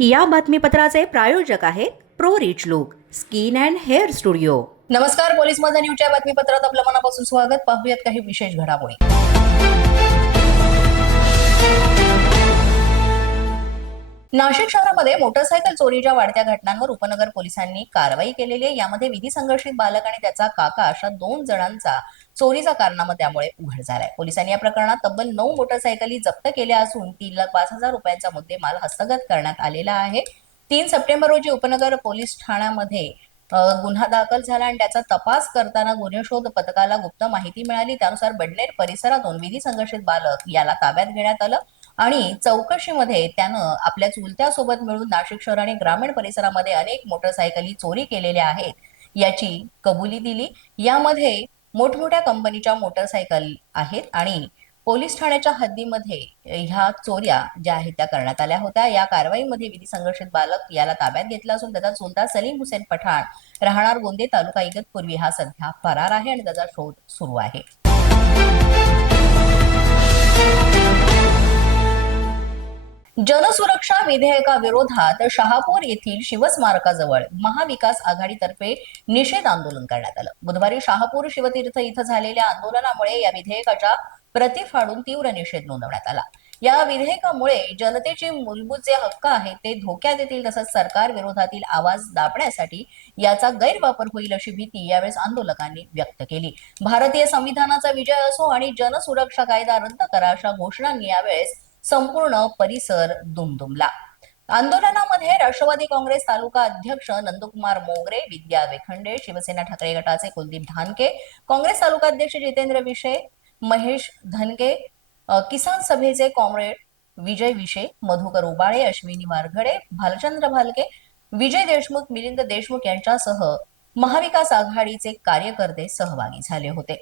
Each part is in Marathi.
या बातमीपत्राचे प्रायोजक आहेत pro rich look skin and hair studio. नमस्कार पोलीस माझा न्यूजच्या बातमीपत्रात आपलं मनापासून स्वागत. पाहूयात काही विशेष घडामोडी. नाशिक शहरामध्ये मोटरसायकल चोरीच्या वाढत्या घटनांवर उपनगर पोलिसांनी कारवाई केलेली आहे. यामध्ये विधी संघर्षित बालक आणि त्याचा काका अशा दोन जणांचा चोरीचा कारनामा त्यामुळे उघड झालाय. पोलिसांनी या प्रकरणात तब्बल नऊ मोटरसायकली जप्त केल्या असून तीन लाख पाच हजार रुपयांचा मुद्देमाल हस्तगत करण्यात आलेला आहे. तीन सप्टेंबर रोजी उपनगर पोलीस ठाण्यामध्ये गुन्हा दाखल झाला आणि त्याचा तपास करताना गुन्हे शोध पथकाला गुप्त माहिती मिळाली. त्यानुसार बडनेर परिसरातून विधी संघर्षित बालक याला ताब्यात घेण्यात आलं आणि चौकशीमध्ये त्यानं आपल्या चुलत्यासोबत मिळून नाशिक शहर आणि ग्रामीण परिसरामध्ये अनेक मोटरसायकली चोरी केलेल्या आहेत याची कबुली दिली. यामध्ये मोठमोठ्या कंपनीच्या मोटरसायकल आहेत आणि पोलीस ठाण्याच्या हद्दीमध्ये ह्या चोऱ्या ज्या आहेत त्या करण्यात आल्या होत्या. या कारवाईमध्ये विधी संघर्षित बालक याला ताब्यात घेतला असून त्याचा चुलता सलीम हुसेन पठाण राहणार गोंदे तालुका इगतपूर्वी हा सध्या फरार आहे आणि त्याचा शोध सुरू आहे. जनसुरक्षा विधेयकाविरोधात शहापूर येथील शिवस्मारकाजवळ महाविकास आघाडीतर्फे निषेध आंदोलन करण्यात आलं. बुधवारी शहापूर शिवतीर्थ इथं झालेल्या आंदोलनामुळे या विधेयकाच्या प्रतिफाडून तीव्र निषेध नोंदवण्यात आला. या विधेयकामुळे जनतेचे मूलभूत जे हक्क आहेत ते धोक्यात येतील तसंच सरकार विरोधातील आवाज दाबण्यासाठी याचा गैरवापर होईल अशी भीती यावेळेस आंदोलकांनी व्यक्त केली. भारतीय संविधानाचा विजय असो आणि जनसुरक्षा कायदा रद्द करा अशा घोषणांनी यावेळेस संपूर्ण परिसर दुमदुमला. आंदोलनामध्ये राष्ट्रवादी काँग्रेस तालुका अध्यक्ष नंदकुमार मोगरे विद्या वेखंडे शिवसेना ठाकरे गटाचे कुलदीप धानके काँग्रेस तालुका अध्यक्ष जितेंद्र विषे महेश धनके किसान सभेचे कॉम्रेड विजय विषे मधुकर उबाळे अश्विनी वारघडे भालचंद्र भालके विजय देशमुख मिलिंद देशमुख यांच्यासह महाविकास आघाडीचे कार्यकर्ते सहभागी झाले होते.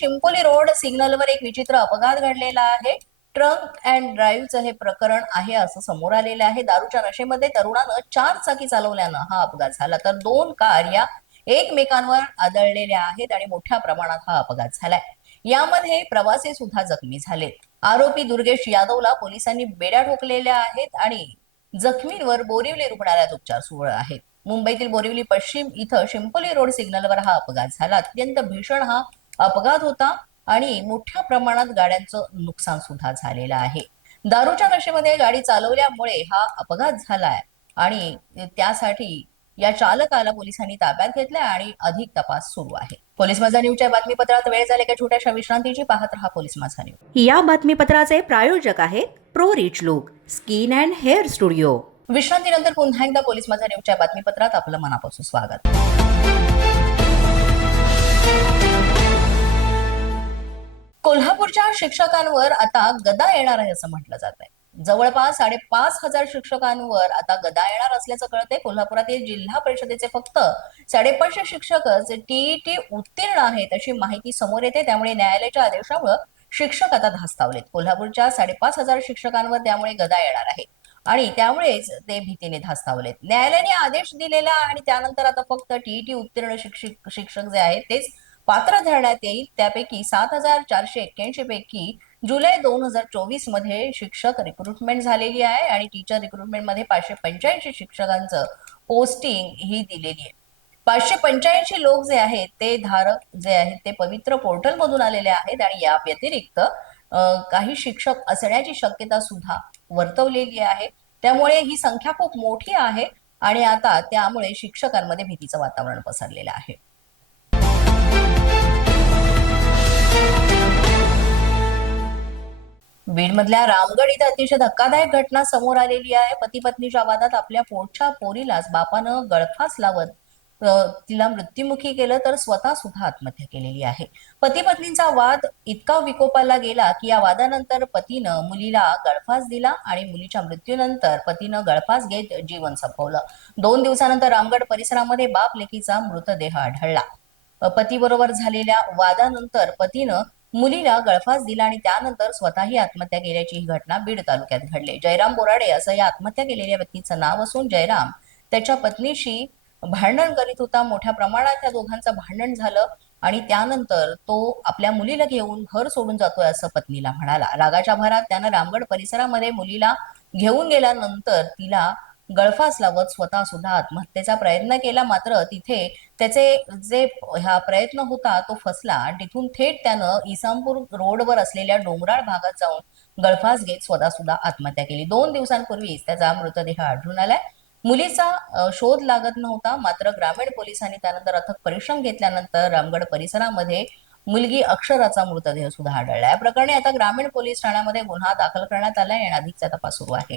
बोरिवलीमध्ये शिंपोली रोड सिग्नलवर एक विचित्र अपघात घडलेला आहे. ट्रंक अँड ड्राईव्हचं हे प्रकरण आहे असं समोर आलेलं आहे. दारूच्या नशेमध्ये तरुणानं चार चाकी चालवल्यानं हा अपघात झाला. तर दोन कार या एकमेकांवर आदळलेल्या आहेत आणि मोठ्या प्रमाणात हा अपघात झालाय. यामध्ये प्रवासी सुद्धा जखमी झाले आरोपी दुर्गेश यादवला पोलिसांनी बेड्या ठोकलेल्या आहेत आणि जखमींवर बोरिवली रुग्णालयात उपचार सुरू आहेत. मुंबईतील बोरिवली पश्चिम इथं शिंपोली रोड सिग्नलवर हा अपघात झाला. अत्यंत भीषण हा अपघात होता आणि मोठ्या प्रमाणात गाड्यांचं नुकसान सुद्धा झालेलं आहे. दारूच्या नशेमध्ये गाडी चालवल्यामुळे हा अपघात झालाय आणि त्यासाठी या चालकाला पोलिसांनी ताब्यात घेतलाय आणि अधिक तपास सुरू आहे. पोलीस माझा न्यूजच्या बातमीपत्रात वेळ झाले का छोट्याशा विश्रांतीची पाहत रहा पोलीस माझा न्यूज. या बातमीपत्राचे प्रायोजक आहेत pro rich look skin and hair studio. विश्रांतीनंतर पुन्हा एकदा पोलीस माझा न्यूजच्या बातमीपत्रात आपलं मनापासून स्वागत. कोल्हापूरच्या शिक्षकांवर आता गदा येणार आहे असं म्हटलं जात आहे. जवळपास साडेपाच हजार शिक्षकांवर आता गदा येणार असल्याचं कळतंय. कोल्हापुरातील जिल्हा परिषदेचे फक्त साडेपाचशे शिक्षकच टीईटी उत्तीर्ण आहेत अशी माहिती समोर येते. त्यामुळे न्यायालयाच्या आदेशामुळे शिक्षक आता धास्तावलेत. कोल्हापूरच्या साडेपाच हजार शिक्षकांवर त्यामुळे गदा येणार आहे. आणि त्यामुळेच ते भीतीने धास्तावलेत. न्यायालयाने आदेश दिलेला आणि त्यानंतर आता फक्त टीईटी उत्तीर्ण शिक्षक शिक्षक जे आहेत तेच पात्र धरण्यात येईल. त्यापैकी सात हजार चारशे एक्क्याऐंशी पैकी जुलै दोन हजार चोवीसमध्ये शिक्षक रिक्रुटमेंट झालेली आहे आणि टीचर रिक्रुटमेंटमध्ये पाचशे पंच्याऐंशी शिक्षकांचं पोस्टिंग ही दिलेली आहे. पाचशे पंच्याऐंशी लोक जे आहेत ते धारक जे आहेत ते पवित्र पोर्टल मधून आलेले आहेत आणि या व्यतिरिक्त काही शिक्षक असण्याची शक्यता सुद्धा वर्तवलेली आहे. त्यामुळे ही संख्या खूप मोठी आहे आणि आता त्यामुळे शिक्षकांमध्ये भीतीचं वातावरण पसरलेलं आहे. बीडमधल्या रामगड इथं अतिशय धक्कादायक घटना समोर आलेली आहे. पती पत्नीच्या वादात आपल्या पोटच्या पोरीलाच बापानं गळफास लावत तिला मृत्युमुखी केलं तर स्वतः सुद्धा आत्महत्या केलेली आहे. पती पत्नीचा वाद इतका विकोपाला गेला की या वादानंतर पतीनं मुलीला गळफास दिला आणि मुलीच्या मृत्यूनंतर पतीनं गळफास घेत जीवन संपवलं. दोन दिवसानंतर रामगड परिसरामध्ये बाप लेकीचा मृतदेह आढळला. पतीबरोबर झालेल्या वादानंतर पतीनं मुलीला गळफास दिला आणि त्यानंतर स्वतःही आत्महत्या केल्याची ही घटना बीड तालुक्यात घडली. जयराम बोराडे असं या आत्महत्या केलेल्या व्यक्तीचं नाव असून जयराम त्याच्या पत्नीशी भांडण करीत होता. मोठ्या प्रमाणात त्या दोघांचं भांडण झालं आणि त्यानंतर तो आपल्या मुलीला घेऊन घर सोडून जातोय असं पत्नीला म्हणाला. रागाच्या भरात त्यानं रामगड परिसरामध्ये मुलीला घेऊन गेल्यानंतर तिला गळफास लावत स्वतः सुद्धा आत्महत्येचा प्रयत्न केला. मात्र तिथे त्याचे जे हा प्रयत्न होता तो फसला. आणि तिथून थेट त्यानं इसामपूर रोडवर असलेल्या डोंगराळ भागात जाऊन गळफास घेत स्वतः सुद्धा आत्महत्या केली. दोन दिवसांपूर्वीच त्याचा मृतदेह आढळून आलाय. मुलीचा शोध लागत नव्हता. मात्र ग्रामीण पोलिसांनी त्यानंतर अथक परिश्रम घेतल्यानंतर रामगड परिसरामध्ये मुलगी अक्षराचा मृतदेह सुद्धा आढळला. या प्रकरणी आता ग्रामीण पोलीस ठाण्यामध्ये गुन्हा दाखल करण्यात आलाय आणि अधिकचा तपास सुरू आहे.